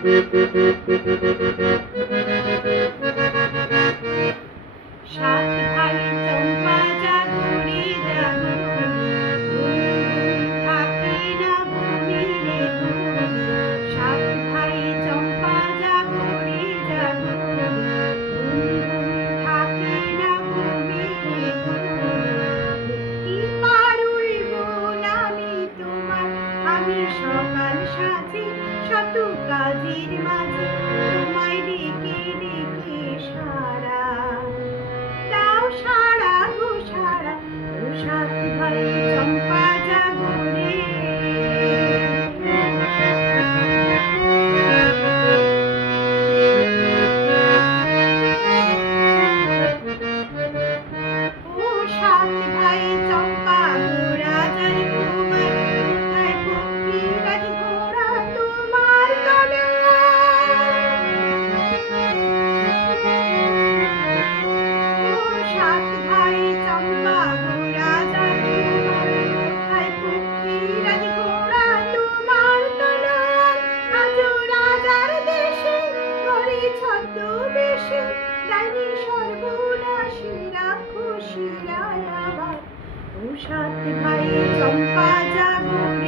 সাত ভাই চম্পা জাগরে জাগরে, থাকে না ঘুমিরে ঘুমিরে। সাত ভাই চম্পা জাগরে জাগরে, থাকে না ঘুমিরে ঘুমিরে। কি পারুল গুণ আমি তোমার, আমি সকাল সাজে শত কাজের মাঝে তোমায় ডেকে ডেকে সারা দাও, সারা গো সারা। ও সাত ভাই চম্পা জাগরে। ও সাত ভাই চম্পা গো রাজার কুমার, কোথায় পক্ষীরাজ ঘোড়া তোমার তলোয়ার? ও সাত ভাই চম্পা গো রাজার কুমার, কোথায় পক্ষীরাজ ঘোড়া তোমার তলোয়ার? আজও রাজার দেশে ঘরে ছদ্মবেশে, ডাইনি সর্বনাশী রাক্ষসীরা আবার। ও সাত ভাই চম্পা জাগরে।